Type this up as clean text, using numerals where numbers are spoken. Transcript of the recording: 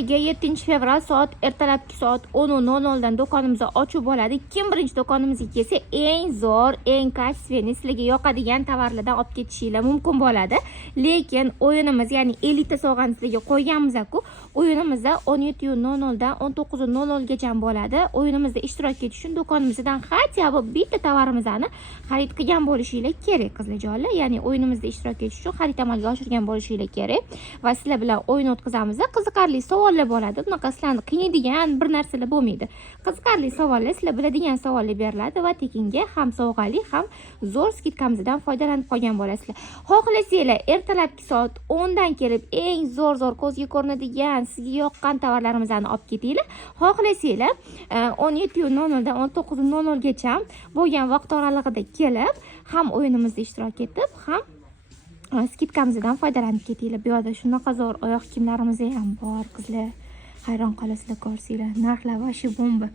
7 fevral soat ertalabki soat 10:00 dan do'konimizni ochib bo'ladi. Kim birinchi do'konimizga kelsa, eng zo'r, eng kачественный, sizlarga yoqadigan tovarlardan olib ketishinglar mumkin bo'ladi. Lekin o'yinimiz, ya'ni elita sovg'ani sizlarga qo'yganmiz-ku. O'yinimizda 17:00 dan 19:00 gacha bo'ladi. O'yinimizda ishtirok etish uchun do'konimizdan hatto bitta tovarimizni xarid qilgan bo'lishinglar kerak, qizlarjonlar. Ya'ni o'yinimizda ishtirok etish uchun xarid amalga oshirgan bo'lishinglar kerak va sizlar bilan o'yin o'tkazamiz. Qiziqarli savollar bo'ladi. Bunaqa sizlarni qiynaydigan bir narsalar bo'lmaydi. Qiziqarli savollar, sizlar biladigan savollar beriladi va tekinga ham sovg'ali, ham zo'r skidkamizdan foydalanib qolgan bo'lasizlar. Xohlasanglar, ertalabki soat 10 dan kelib eng zo'r ko'zga ko'rinadigan, sizga yoqqan tovarlarimizni olib ketinglar. Xohlasanglar, 17:00 dan 19:00 gacha bo'lgan vaqt oralig'ida kelib, ham o'yinimizda ishtirok etib, ham skidkamizdan foydalanib ketinglar. Bu yerda shunaqa zo'r oyoq kiyimlarimiz ham bor, qizlar. Hayron qolasizlar ko'rsanglar. Narxlar vashi bomba.